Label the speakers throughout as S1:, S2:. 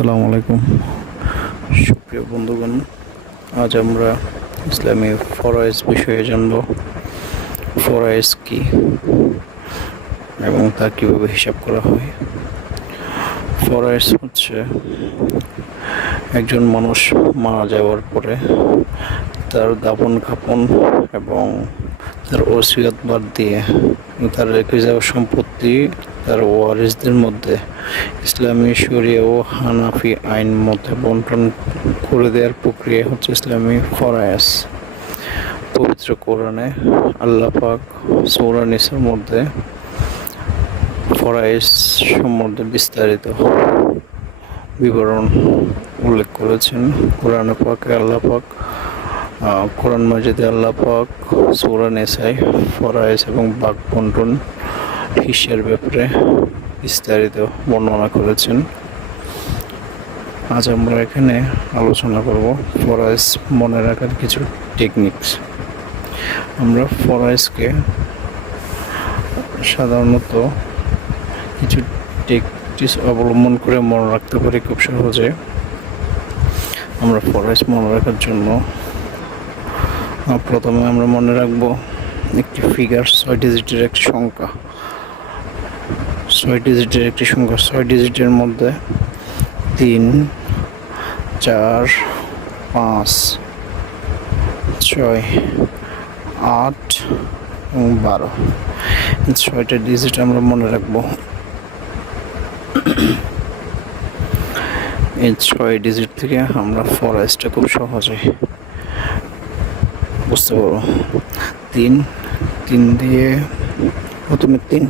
S1: আসসালামু আলাইকুম। সুপ্রিয় বন্ধুগণ, আজ আমরা ইসলামী ফরয়েজ বিষয়ে জানব। ফরাইজ কি এবং তা কীভাবে হিসাব করা হয়? ফরাইজ হচ্ছে একজন মানুষ মারা যাওয়ার পরে তার দাপন কাপন এবং তার ওসিয়ত বাদ দিয়ে তার রেখে যাওয়া সম্পত্তি তার ওয়ারিসদের মধ্যে ইসলামী শরিয়া ও হানাফি আইন মতে বন্টন করে দেওয়ার প্রক্রিয়া হচ্ছে ইসলামী ফরায়াস। পবিত্র কোরআনে আল্লাহ পাক সৌরা নিসার মধ্যে ফরাইস সম্বন্ধে বিস্তারিত বিবরণ উল্লেখ করেছেন। কোরআনে পাকে আল্লাহ পাক কোরআন মাজিদে আল্লাহ পাক সৌরা নেসাই ফরাইস এবং বাক বন্টন হিসের ব্যাপারে বিস্তারিত বর্ণনা করেছেন। আজ আমরা এখানে আলোচনা করব ফরাইস মনে রাখার কিছু টেকনিক্স আমরা ফরাইসকে সাধারণত কিছু টেকটিক্স অবলম্বন করে মনে রাখতে পারি খুব সহজে। আমরা ফরাইস মনে রাখার জন্য প্রথমে আমরা মনে রাখব একটি ফিগার ছয় ডিজিটের একটি সংখ্যা। ছয় ডিজিটের একটি সংখ্যা ছয় ডিজিটের মধ্যে তিন, চার, পাঁচ, ছয়, আট এবং বারো। ছয়টা ডিজিট আমরা মনে রাখব। এই ছয় ডিজিট থেকে আমরা ফরেস্টটা খুব সহজে বুঝতে পারব। তিন তিন দিয়ে প্রথমে তিন।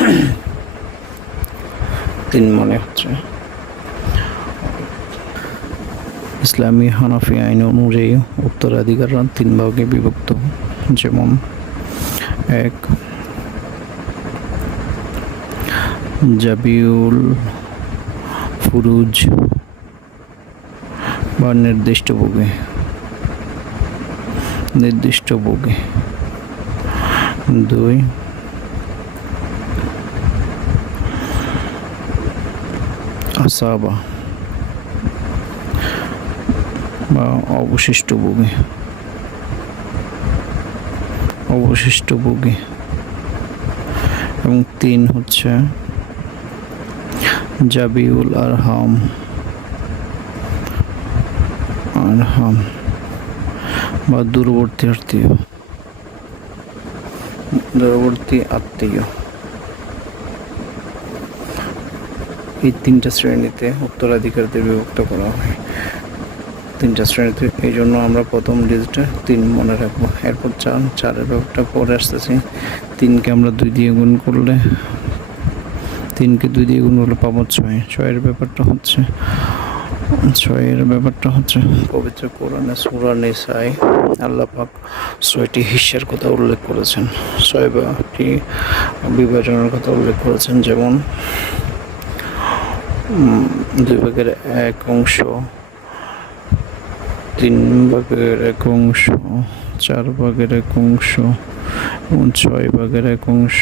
S1: তিন মনে হচ্ছে। ইসলামী হানাফি আইন অনুযায়ী উত্তরাধিকাররা তিন ভাগে বিভক্ত, যেমন এক, জাবিউল ফুরুজ বা নির্দিষ্ট ভোগে নির্দিষ্ট ভোগে। দুই আসাবা। বা অবশিষ্ট ভোগে। অবশিষ্ট ভোগে। এবং তিন হচ্ছে জাবিউল আর আরহাম। আরহাম। বা দূরবর্তী আত্মীয়। দূরবর্তী আত্মীয়। এই তিনটা শ্রেণীতে উত্তরাধিকারদের বিভক্ত করা হয়। তিনটা শ্রেণীতে এই জন্য আমরা প্রথম ডিজিটে তিন মনে রাখব। এরপর চার, চারের ব্যাপারটা পরে আসতেছি। তিনকে আমরা দুই দিয়ে গুণ করলে, তিনকে দুই দিয়ে গুণ করলে পাবো ছয়। ছয়ের ব্যাপারটা হচ্ছে, ছয়ের ব্যাপারটা হচ্ছে, পবিত্র কোরআনে সুরা নিসাই আল্লাহ পাক ছয়টি হিস্যের কথা উল্লেখ করেছেন। ছয়টি বিভাজনের কথা উল্লেখ করেছেন, যেমন দুই ভাগের এক অংশ, তিন ভাগের এক অংশ, চার ভাগের এক অংশ এবং ছয় ভাগের এক অংশ,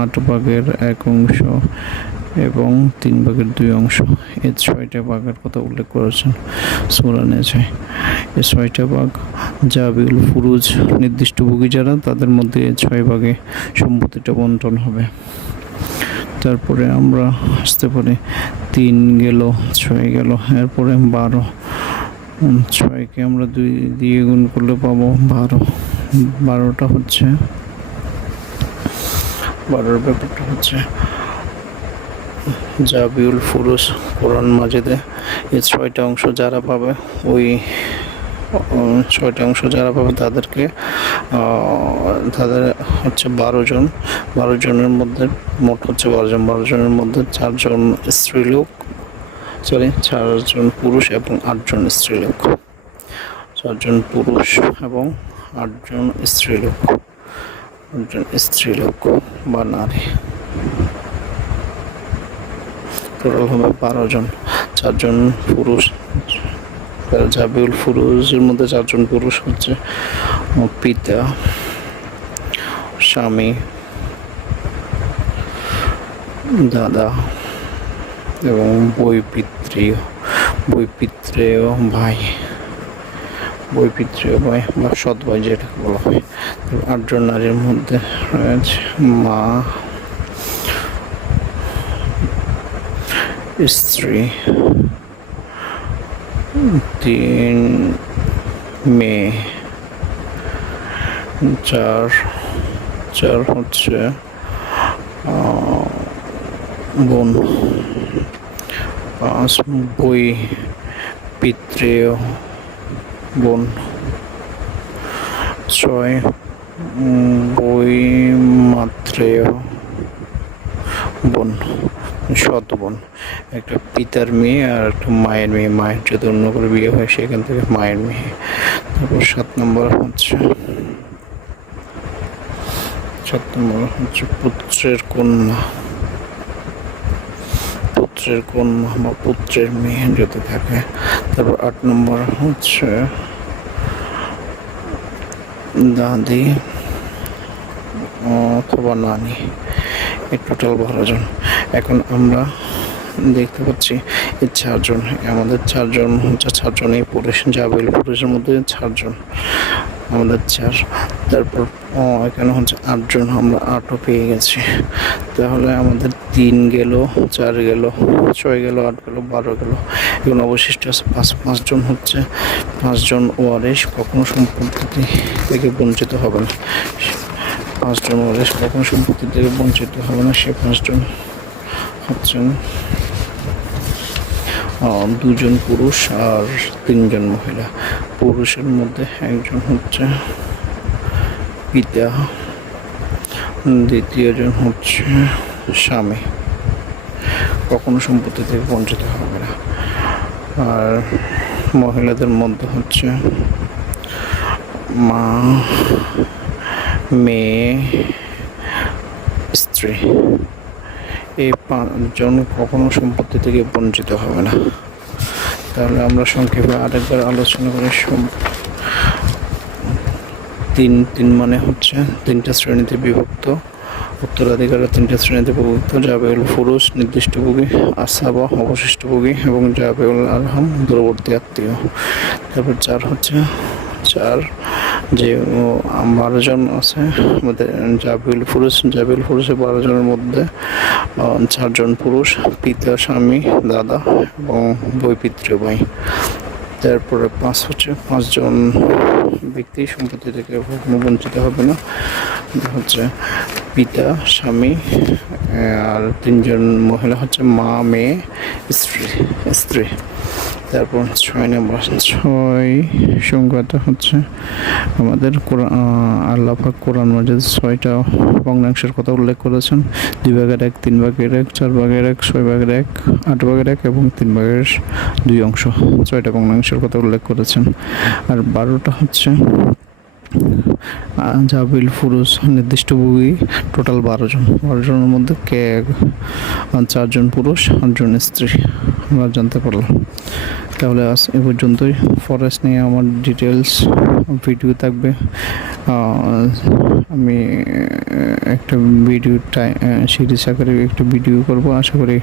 S1: আট ভাগের এক অংশ এবং তিন ভাগের দুই অংশ। এই ছয়টা ভাগের কথা উল্লেখ করেছেন সুরানে যায় এই ছয়টা ভাগ জাবিউল ফুরুজ নির্দিষ্ট ভোগী যারা, তাদের মধ্যে ছয় ভাগে সম্পত্তিটা বন্টন হবে। তারপরে আমরা আসতে পারি। তিন গেল, ছয় গেল, এরপরে বারো। ছয়কে আমরা দুই দিয়ে গুণ করলে পাবো বারো। বারোটা হচ্ছে। বারোর ব্যাপারটা হচ্ছে। জাবিউল ফুরুস কোরআন মাজিদে এই ছয়টা অংশ যারা পাবে, ওই ছয়টা অংশ যারা পাবে তাদেরকে তাদের হচ্ছে বারো জন, বারো জনের মধ্যে, মোট হচ্ছে বারো জন, বারো জনের মধ্যে চারজন স্ত্রীলোক সরি চারজন পুরুষ এবং আটজন স্ত্রীলোক। চারজন পুরুষ এবং আটজন স্ত্রীলোক আটজন স্ত্রীলোক বা নারী। টোটাল হবে বারো জন, চারজন পুরুষ জাবিউল ফুরুজের মধ্যে চারজন পুরুষ হচ্ছে পিতা স্বামী, দাদা এবং বৈপিত্রীয় বৈপিত্রেয় ভাই বৈপিত্রীয় ভাই, বা সৎ ভাই যেটাকে বলা হয়। আটজন নারীর মধ্যে রয়েছে মা, স্ত্রী তিন মেয়ে চার চার হচ্ছে বোন। পাঁচ বই পিতৃয় বোন। ছয় বই মাত্রেয় বোন। সৎ বোন, একটা পিতার মেয়ে আর একটা মায়ের মেয়ে, মায়ের যদি অন্য করে বিয়ে হয় সেখান থেকে মায়ের মেয়ে। তারপর সাত নম্বর হচ্ছে, সাত নম্বর হচ্ছে পুত্রের কন্যা। পুত্রের কন্যা বা পুত্রের মেয়ে যদি থাকে, তারপর আট নম্বর হচ্ছে দাদি অথবা নানি। টোটাল বারো জন। এখন আমরা দেখতে পাচ্ছি, এই চারজন, আমাদের চারজন হচ্ছে চারজন এই পুরুষ জাবিল পুরুষের মধ্যে চারজন। আমাদের চার, তারপর এখানে হচ্ছে আটজন, আমরা আটও পেয়ে গেছি। তাহলে আমাদের তিন গেল, চার গেল, ছয় গেল, আট গেল, বারো গেল। এখন অবশিষ্ট আছে পাঁচ, পাঁচজন হচ্ছে, পাঁচজন ওয়ারিশ, কখনো সম্পত্তি থেকে বঞ্চিত হবে না। পাঁচজন ওয়ারিশ কখনো সম্পত্তি থেকে বঞ্চিত হবে না, সে পাঁচজন হচ্ছেন দুজন পুরুষ আর তিনজন মহিলা। পুরুষের মধ্যে একজন হচ্ছে পিতা, দ্বিতীয়জন হচ্ছে স্বামী। কখনো সম্পত্তি থেকে বঞ্চিত হবে না। আর মহিলাদের মধ্যে হচ্ছে মা মেয়ে, স্ত্রী, এই পাঁচজন কখনো সম্পত্তি থেকে বঞ্চিত হবে না। তাহলে আমরা সংক্ষেপে আরেকবার আলোচনা করে তিন তিন মানে হচ্ছে তিনটা শ্রেণীতে বিভক্ত। উত্তরাধিকারের তিনটা শ্রেণীতে বিভক্ত, জাবেউল ফুরুষ নির্দিষ্টভোগী, আসাবা, অবশিষ্টভোগী এবং জাবেউল আলহাম, দূরবর্তী আত্মীয়। তারপর চার হচ্ছে চার যে বারো জন আছে জাবিউল পুরুষ জাবিউল পুরুষের বারো জনের মধ্যে চারজন পুরুষ, পিতা, স্বামী, দাদা এবং বৈপিত্র ভাই। তারপরে পাঁচ হচ্ছে পাঁচজন ব্যক্তি, সম্পত্তি থেকে বঞ্চিত হবে না। হচ্ছে পিতা, স্বামী, আর তিনজন মহিলা হচ্ছে মা, মেয়ে, স্ত্রী স্ত্রী। তারপর ছয় নম্বর ছয় সংখ্যাটা হচ্ছে আমাদের কোরআন আল্লাহ পাক কোরআন মাজিদ ছয়টা ভগ্নাংশের কথা উল্লেখ করেছেন। দুই ভাগের এক, তিন ভাগের এক, চার ভাগের এক, ছয় ভাগের এক, আট ভাগের এক এবং তিন ভাগের দুই অংশ ছয়টা ভগ্নাংশের কথা উল্লেখ করেছেন। আর বারোটা হচ্ছে জাবিল ফুরুষ নির্দিষ্ট বই টোটাল বারো জন। বারো জনের মধ্যে কে চারজন পুরুষ, আটজন স্ত্রী। আমরা জানতে পারলাম। তাহলে আজ এ পর্যন্তই। ফরেস্ট নিয়ে আমার ডিটেলস ভিডিও থাকবে। আমি একটা ভিডিও সিরিজ আকারে একটা ভিডিও করব। আশা করি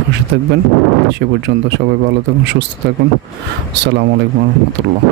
S1: ভাষা থাকবেন। সে পর্যন্ত সবাই ভালো থাকুন, সুস্থ থাকুন। আসসালামু আলাইকুম রহমতুল্লাহ।